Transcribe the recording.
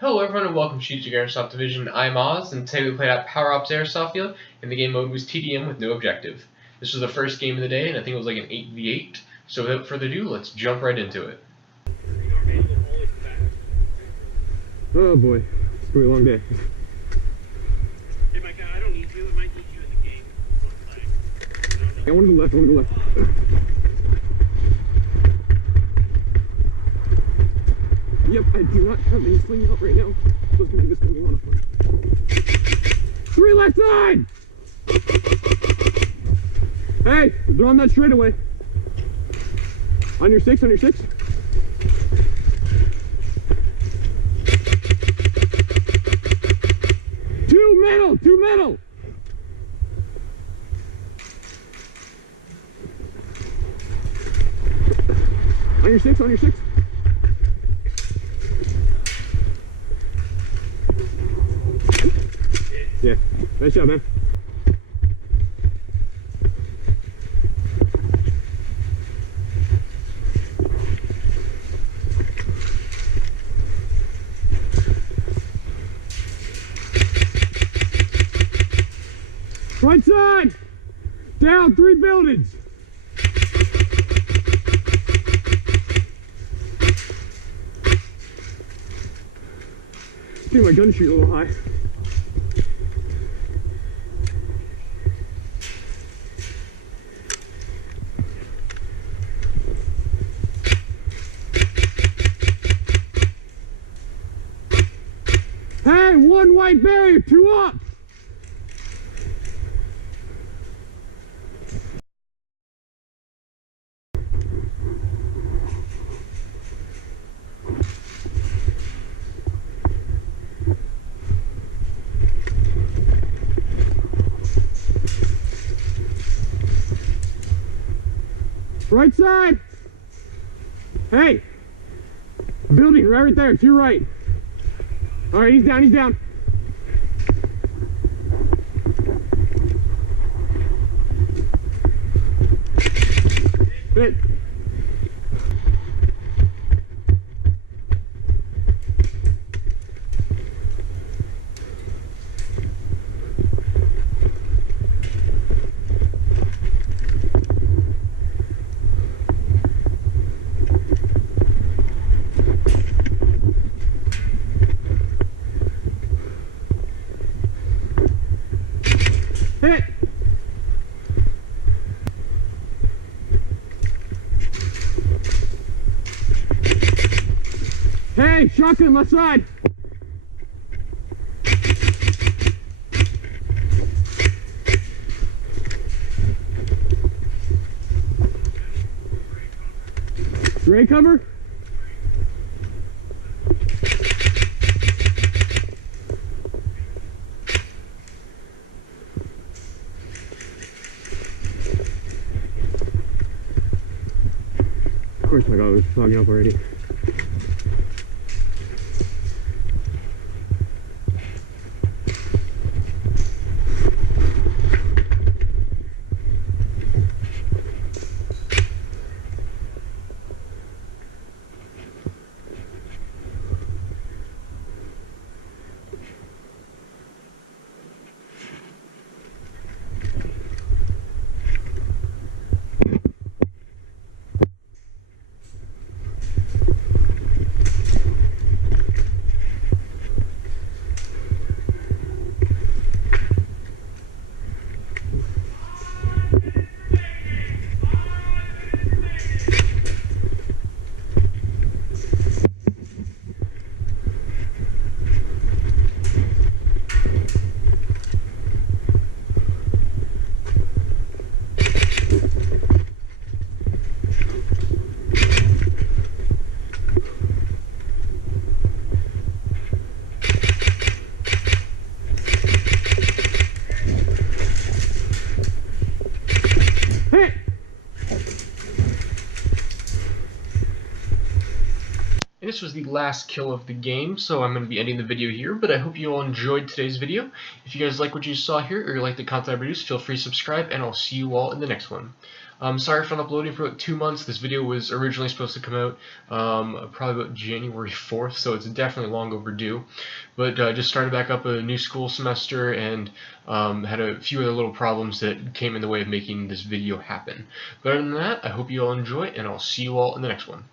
Hello everyone and welcome to Airsoft Division. I'm Oz, and today we played at Ops Airsoft Field, and the game mode was TDM with no objective. This was the first game of the day, and I think it was like an 8v8. So without further ado, let's jump right into it. Oh boy, it's gonna be a long day. Hey Micah, I don't need you. I might need you in the game. I want to go left, Yep, I do not have any sling out right now. So it's gonna make this gonna be a lot of fun. 3 left side! Hey, they're on that straightaway. On your 6, on your 6. Two middle! On your 6, on your 6. Yeah, nice job, man. Right side! Down 3 buildings! Get my gun shoot a little high. Hey, 1 white barrier, 2 up! Right side! Hey! Building right there, to your right. Alright, he's down, Hit. Hit! Hey, shotgun, left side! Ray cover? Of course, my God, it was fogging up already. Hit! And this was the last kill of the game, so I'm going to be ending the video here, but I hope you all enjoyed today's video. If you guys like what you saw here, or you like the content I produce, feel free to subscribe, and I'll see you all in the next one. Sorry for not uploading for about 2 months. This video was originally supposed to come out probably about January 4th, so it's definitely long overdue. But just started back up a new school semester and had a few other little problems that came in the way of making this video happen. But other than that, I hope you all enjoy, and I'll see you all in the next one.